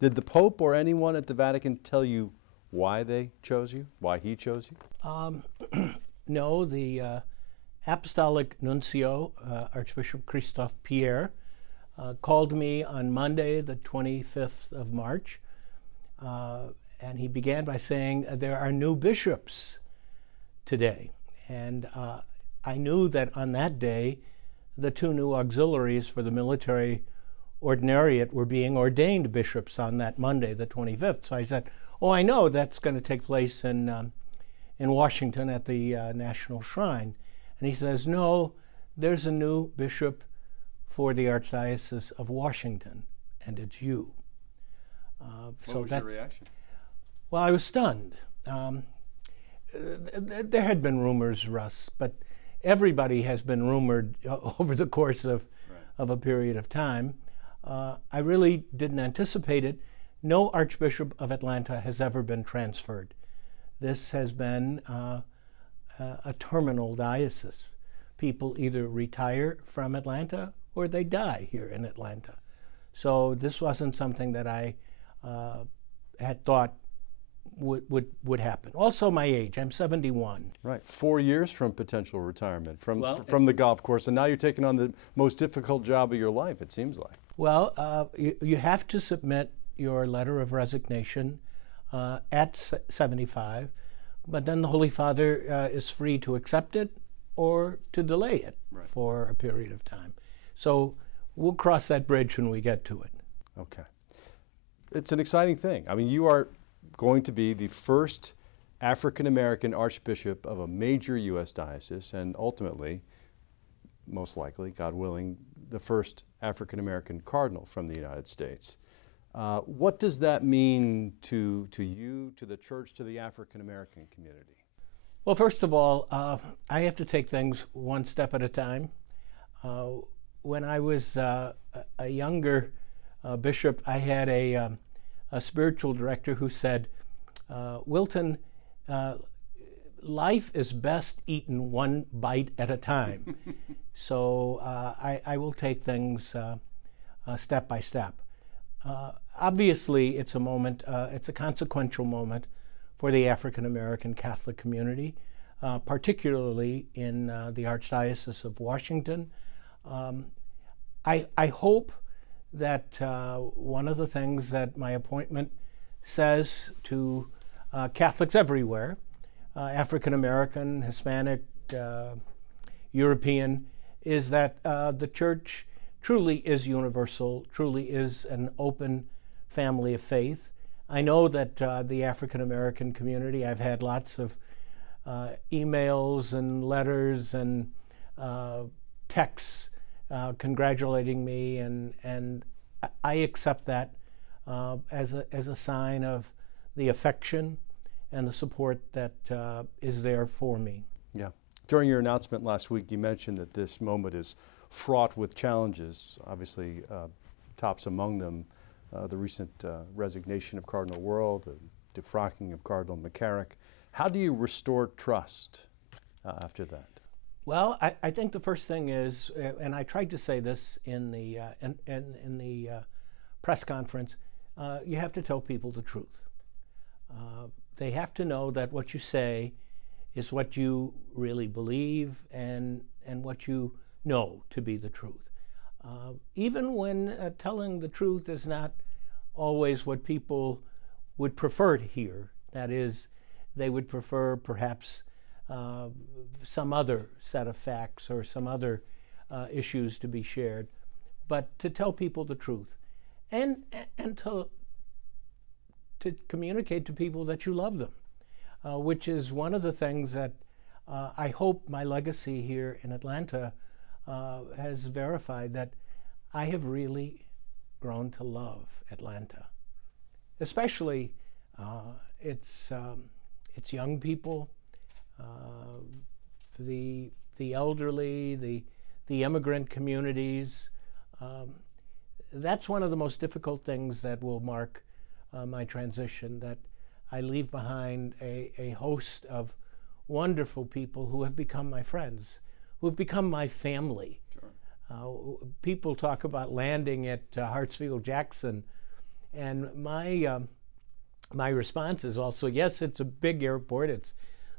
Did the Pope or anyone at the Vatican tell you why they chose you, why he chose you? No, the Apostolic Nuncio, Archbishop Christophe Pierre, called me on Monday, the 25th of March, and he began by saying, there are new bishops today. And I knew that on that day, the two new auxiliaries for the military ordinariate were being ordained bishops on that Monday, the 25th. So I said, oh, I know that's going to take place in Washington at the National Shrine. And he says, no, there's a new bishop for the Archdiocese of Washington, and it's you. What was your reaction? Well, I was stunned. There had been rumors, Russ, but everybody has been rumored over the course of a period of time. I really didn't anticipate it. No Archbishop of Atlanta has ever been transferred. This has been a terminal diocese. People either retire from Atlanta or they die here in Atlanta. So this wasn't something that I had thought would happen. Also my age, I'm 71. Right, 4 years from potential retirement from the golf course, and now you're taking on the most difficult job of your life, it seems like. Well, you have to submit your letter of resignation at 75, but then the Holy Father is free to accept it or to delay it for a period of time. So we'll cross that bridge when we get to it. Okay. It's an exciting thing. I mean, you are going to be the first African-American Archbishop of a major U.S. diocese, and ultimately, most likely, God willing, the first African-American Cardinal from the United States. What does that mean to you, to the Church, to the African-American community? Well, first of all, I have to take things one step at a time. When I was a younger bishop, I had a spiritual director who said, Wilton, life is best eaten one bite at a time. So I will take things step by step. Obviously, it's a moment, it's a consequential moment for the African American Catholic community, particularly in the Archdiocese of Washington. I hope that one of the things that my appointment says to Catholics everywhere, African American, Hispanic, European, is that the Church truly is universal, truly is an open family of faith. I know that the African American community, I've had lots of emails and letters and texts congratulating me, and I accept that as a sign of the affection and the support that is there for me. Yeah. During your announcement last week, you mentioned that this moment is fraught with challenges. Obviously, tops among them the recent resignation of Cardinal World, the defrocking of Cardinal McCarrick. How do you restore trust after that? Well, I think the first thing is, and I tried to say this in the press conference, you have to tell people the truth. They have to know that what you say is what you really believe and what you know to be the truth. Even when telling the truth is not always what people would prefer to hear. That is, they would prefer perhaps some other set of facts or some other issues to be shared, but to tell people the truth and to communicate to people that you love them, which is one of the things that I hope my legacy here in Atlanta has verified, that I have really grown to love Atlanta, especially its young people, the elderly, the immigrant communities. That's one of the most difficult things that will mark my transition, that I leave behind a host of wonderful people who have become my friends, who have become my family. Sure. People talk about landing at Hartsfield-Jackson And my response is also, yes, it's a big airport. It's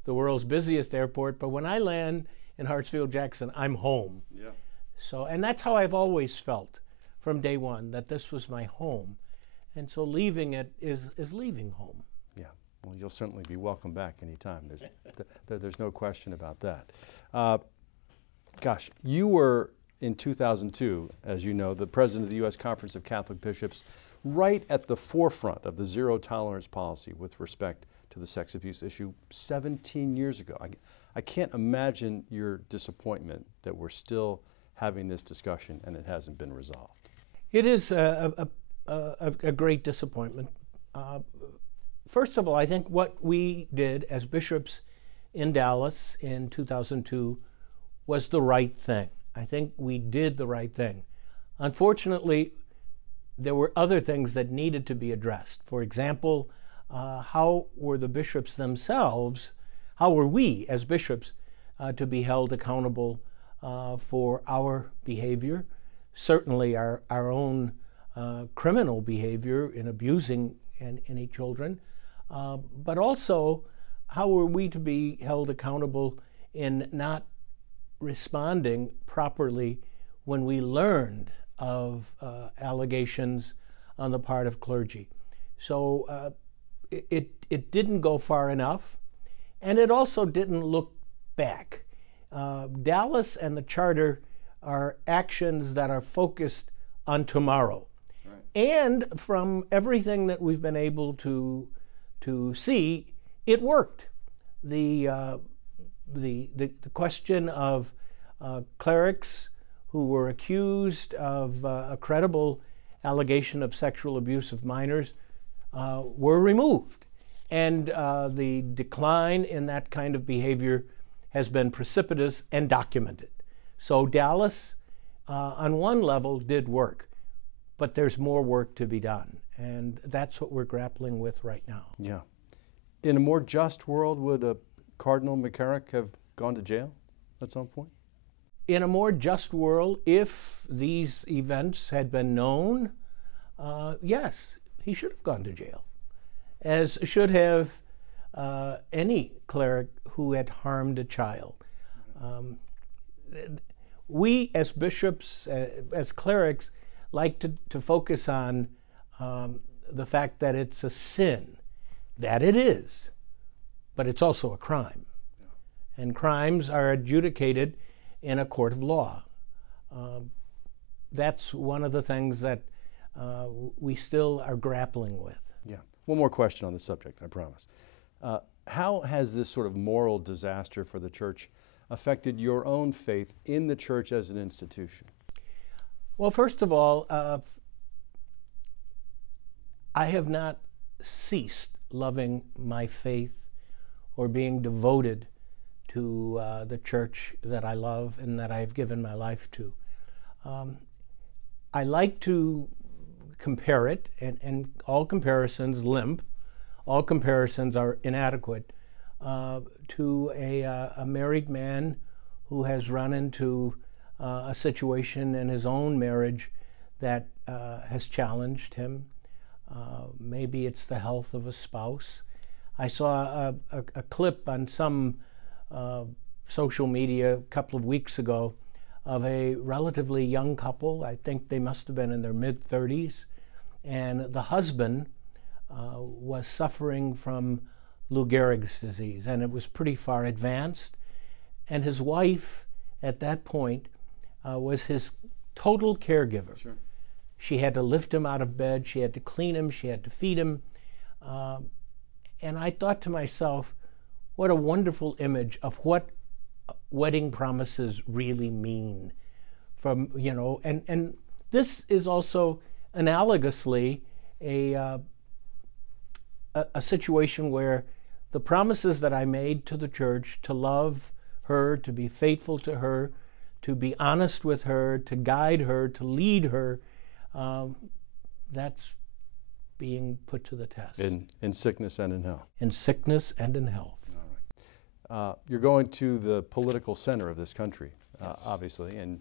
the world's busiest airport. But when I land in Hartsfield-Jackson, I'm home. Yeah. So, and that's how I've always felt from day one, that this was my home. And so leaving it is leaving home. Yeah. Well, you'll certainly be welcome back anytime. There's no question about that. Gosh, you were in 2002, as you know, the president of the U.S. Conference of Catholic Bishops, right at the forefront of the zero tolerance policy with respect to the sex abuse issue 17 years ago. I can't imagine your disappointment that we're still having this discussion and it hasn't been resolved. It is a great disappointment. First of all, I think what we did as bishops in Dallas in 2002 was the right thing. I think we did the right thing. Unfortunately, there were other things that needed to be addressed. For example, how were the bishops themselves, how were we as bishops to be held accountable for our behavior, certainly our own criminal behavior in abusing any children, but also how were we to be held accountable in not responding properly when we learned of allegations on the part of clergy. So it didn't go far enough, and it also didn't look back. Dallas and the Charter are actions that are focused on tomorrow. Right. And from everything that we've been able to see, it worked. The question of clerics who were accused of a credible allegation of sexual abuse of minors were removed. And the decline in that kind of behavior has been precipitous and documented. So Dallas, on one level, did work, but there's more work to be done. And that's what we're grappling with right now. Yeah. In a more just world, would Cardinal McCarrick have gone to jail at some point? In a more just world, if these events had been known, yes, he should have gone to jail, as should have any cleric who had harmed a child. We as bishops, as clerics, like to focus on the fact that it's a sin, that it is, but it's also a crime. Yeah. And crimes are adjudicated in a court of law. That's one of the things that we still are grappling with. Yeah. One more question on the subject, I promise. How has this sort of moral disaster for the church affected your own faith in the church as an institution? Well, first of all, I have not ceased loving my faith or being devoted to the church that I love and that I've given my life to. I like to compare it, and all comparisons limp, all comparisons are inadequate, to a married man who has run into a situation in his own marriage that has challenged him. Maybe it's the health of a spouse. I saw a clip on some social media a couple of weeks ago of a relatively young couple. I think they must have been in their mid-30s, and the husband was suffering from Lou Gehrig's disease, and it was pretty far advanced, and his wife at that point was his total caregiver. Sure. She had to lift him out of bed, she had to clean him, she had to feed him, and I thought to myself, what a wonderful image of what wedding promises really mean. From, you know, and this is also analogously a situation where the promises that I made to the church to love her, to be faithful to her, to be honest with her, to guide her, to lead her, that's being put to the test. In sickness and in health. In sickness and in health. All right. You're going to the political center of this country, yes. Obviously, and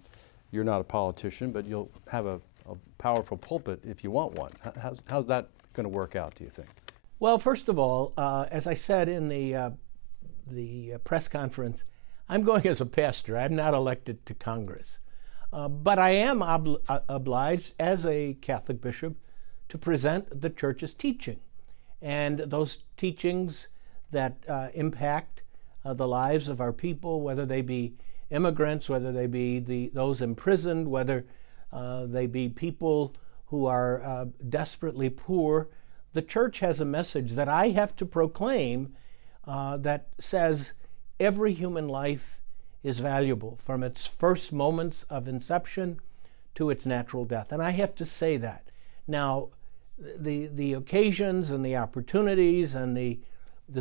you're not a politician, but you'll have a a powerful pulpit if you want one. How's that going to work out, do you think? Well, first of all, as I said in the press conference, I'm going as a pastor. I'm not elected to Congress. But I am obliged as a Catholic bishop to present the Church's teaching. And those teachings that impact the lives of our people, whether they be immigrants, whether they be those imprisoned, whether they be people who are desperately poor, the Church has a message that I have to proclaim that says every human life is valuable from its first moments of inception to its natural death. And I have to say that. Now, the occasions and the opportunities and the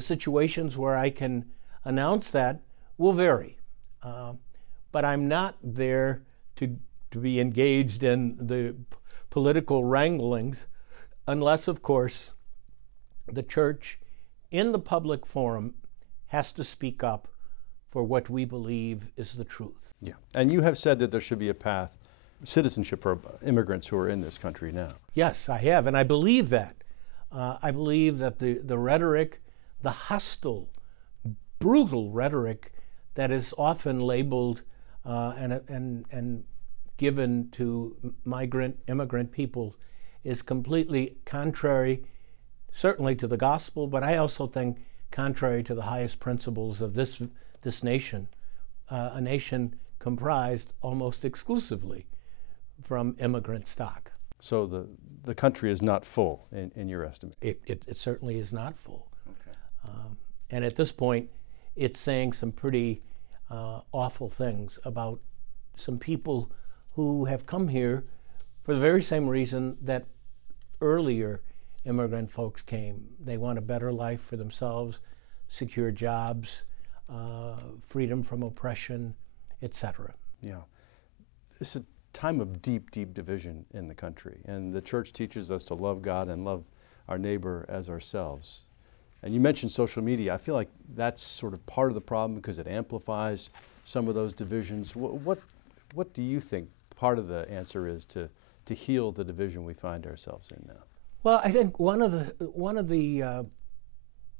situations where I can announce that will vary. But I'm not there to be engaged in the political wranglings unless, of course, the Church in the public forum has to speak up for what we believe is the truth. Yeah, and you have said that there should be a path, citizenship for immigrants who are in this country now. Yes, I have, and I believe that. I believe that the rhetoric, the hostile, brutal rhetoric that is often labeled and given to immigrant people is completely contrary, certainly to the gospel, but I also think contrary to the highest principles of this nation, a nation comprised almost exclusively from immigrant stock. So the country is not full, in your estimate? It certainly is not full. Okay. And at this point, it's saying some pretty awful things about some people who have come here for the very same reason that earlier immigrant folks came. They want a better life for themselves, secure jobs, freedom from oppression, etc. Yeah. It's a time of deep, deep division in the country, and the Church teaches us to love God and love our neighbor as ourselves. And you mentioned social media. I feel like that's sort of part of the problem because it amplifies some of those divisions. What do you think part of the answer is to heal the division we find ourselves in now? Well, I think one of the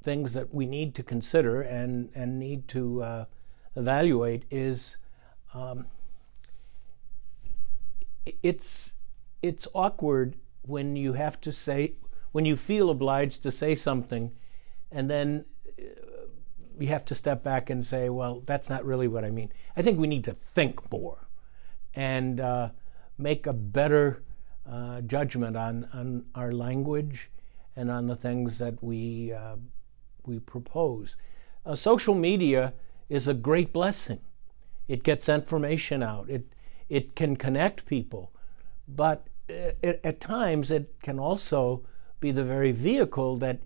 things that we need to consider and need to evaluate is it's awkward when you have to say, when you feel obliged to say something, and then you have to step back and say, well, that's not really what I mean. I think we need to think more and make a better judgment on our language and on the things that we propose. Social media is a great blessing. It gets information out. It can connect people, but at times it can also be the very vehicle that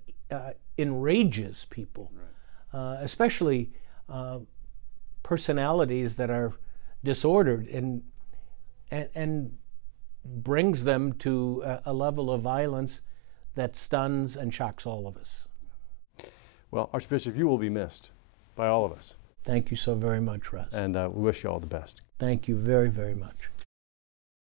enrages people, right. Especially personalities that are disordered and brings them to a level of violence that stuns and shocks all of us. Well, Archbishop, you will be missed by all of us. Thank you so very much, Russ. And we wish you all the best. Thank you very, very much.